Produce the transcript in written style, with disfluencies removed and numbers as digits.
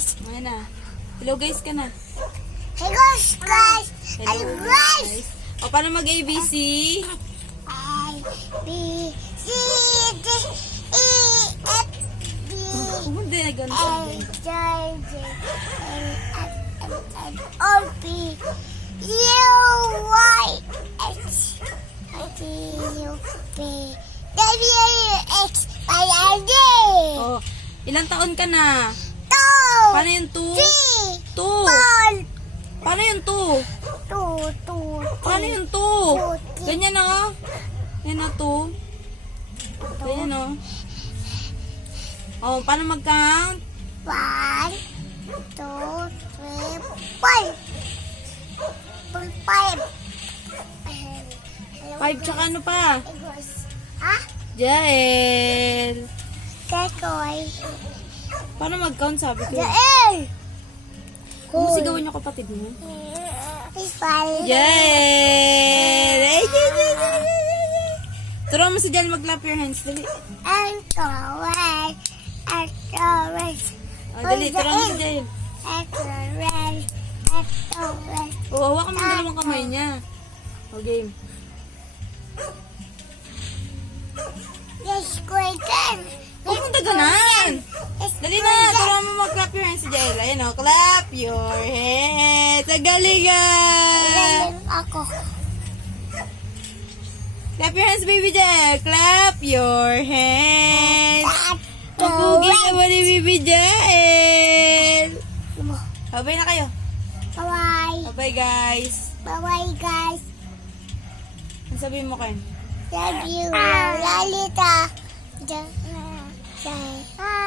guys. Ayan na. Hello guys ka na. Hey guys, guys. Hello guys. O, paano mag-ABC? A, B, C, D, E, F, G, Hindi na A, ganun. J, J, K, L, M, N, O, P, U, Y, H, I, T, U, P, W, X, Y, and Z. O, ilang taon ka na? Two, Paano yung 2? three, 2. four, Paano yung 2? two, Paano yung 2? Ganyan o. Yan na 2. Ganyan o. O, paano mag-count? 1, 2, 3, 5. 5 tsaka ano pa? Ha? Jael. Kekoy. Paano mag-count sabi ko? Jael! Kung sigawan yung kapatid mo. Isal. Jael! Ay, Jael! Turo mo si Jael mag-clap your hands. Dali. And Torres. And Torres. O, dali. Turo mo si Jael. And Torres. And Torres. O, hawakan mo yung dalawang kamay niya. O, game. Yes, Quaken. Huwag mong daganan. Dali na. Turo mo mag-clap your hands si Jael. Ayan o. Clap your hands. Ang galingan. Galing ako. Clap your hands, baby Jael. Clap your hands. Ang pugi naman ni baby Jael. Babay na kayo. Bye-bye. Bye guys. Bye-bye, guys. Ang sabihin mo Ken? Love you, Lalita. Bye.